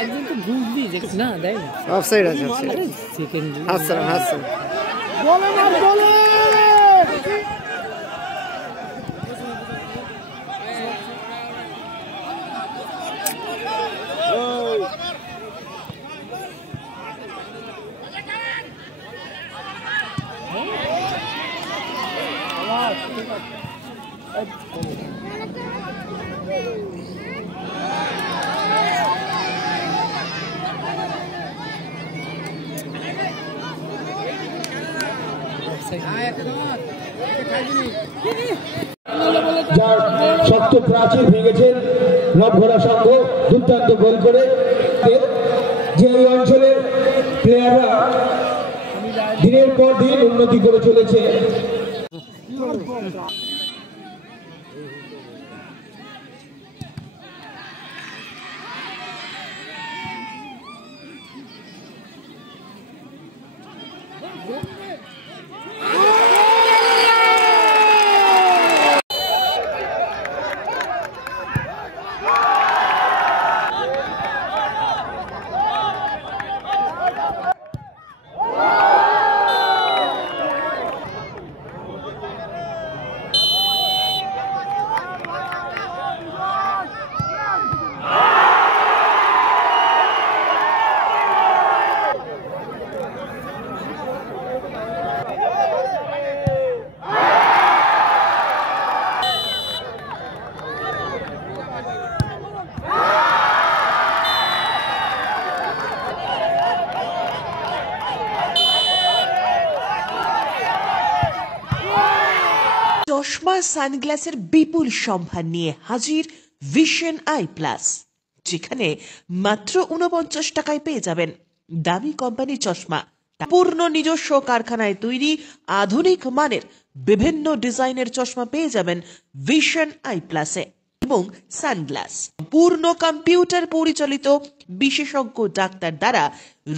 একদিন তো বুঝ দিয়েছে না, তাই না? অফসাইড আছে, সেকেন্ড হাসান হাসান বলে না বলে যার শক্ত প্রাচীর ভেঙেছেন নবঘোড়া সংঘ দুর্দান্ত গোল করে, যে এই অঞ্চলের প্লেয়াররা দিনের পর দিন উন্নতি করে চলেছে। চশমা সানগ্লাসের বিপুল সম্ভার নিয়ে হাজির ভিশন আই প্লাস, যেখানে মাত্র 49 টাকায় পেয়ে যাবেন দামি কোম্পানি চশমা, পূর্ণ নিজস্ব কারখানায় তৈরি আধুনিক মানের বিভিন্ন ডিজাইনের চশমা পেয়ে যাবেন ভিশন আই প্লাসে। এবং সানগ্লাস পূর্ণ কম্পিউটার পরিচালিত বিশেষজ্ঞ ডাক্তার দ্বারা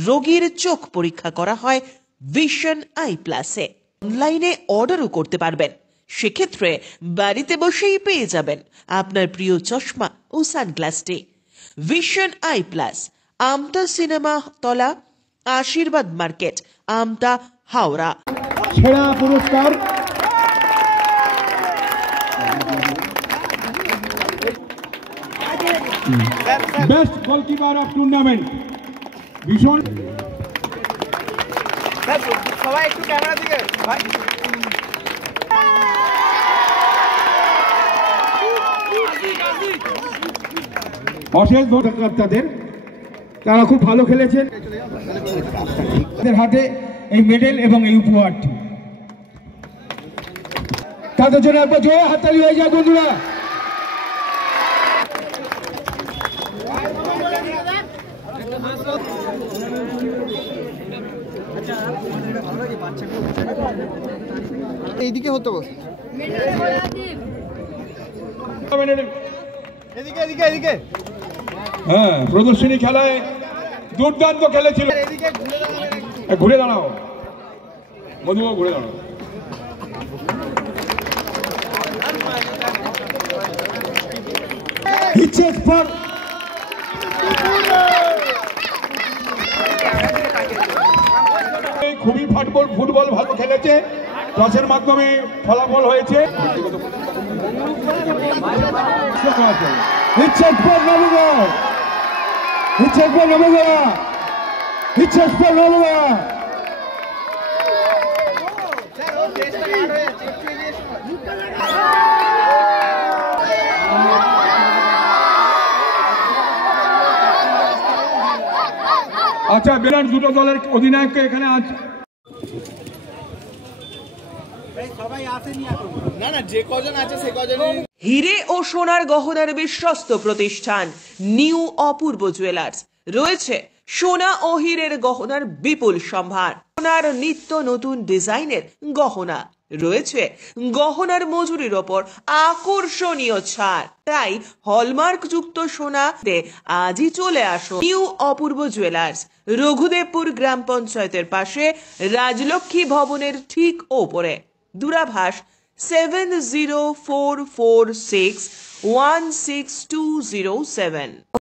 রোগীর চোখ পরীক্ষা করা হয় ভিশন আই প্লাসে। অনলাইনে অর্ডারও করতে পারবেন, সেক্ষেত্রে বাড়িতে বসেই পেয়ে যাবেন আপনার প্রিয় চশমা ও সানগ্লাসটি। Vision eye plus, Amta cinema তলা, আশীর্বাদ মার্কেট, আমতা, হাওড়া। সেরা পুরস্কার বেস্ট গোলকিপার অফ টুর্নামেন্ট ভীষণ। সবাই একটু ক্যামেরা দিকে ভাই। অশেষ ধন্যবাদ তাদের, তারা খুব ভালো খেলেছেন। তাদের হাতে এই মেডেল এবং এই উপহারটি, তাদের জন্য একবার জোরে হাততালি হয়ে যায় বন্ধুরা। এইদিকে হতো, এদিকে এদিকে এদিকে। হ্যাঁ, প্রদর্শনী খেলায় দুর্দান্ত খেলেছিল। ঘুরে দাঁড়াও মধু, ঘুরে দাঁড়াও। খুবই ফুটবল ভালো খেলেছে, টসের মাধ্যমে ফলাফল হয়েছে। আচ্ছা, বিরাট দুটো দলের অধিনায়ক এখানে আছে। হিরে ও সোনার গহনার বিশ্বস্ত প্রতিষ্ঠান নিউ অপূর্ব জুয়েলার্স রয়েছে সোনা ও হীরের গহনার বিপুল সম্ভার, সোনার নিত্য নতুন ডিজাইনের গহনা, রয়েছে গহনার মজুরির ওপর আকর্ষণীয় ছাড়। তাই হলমার্ক যুক্ত সোনাতে আজই চলে আসো নিউ অপূর্ব জুয়েলার্স, রঘুদেবপুর গ্রাম পঞ্চায়েতের পাশে, রাজলক্ষ্মী ভবনের ঠিক ওপরে। দূরাভাষ 7044616207।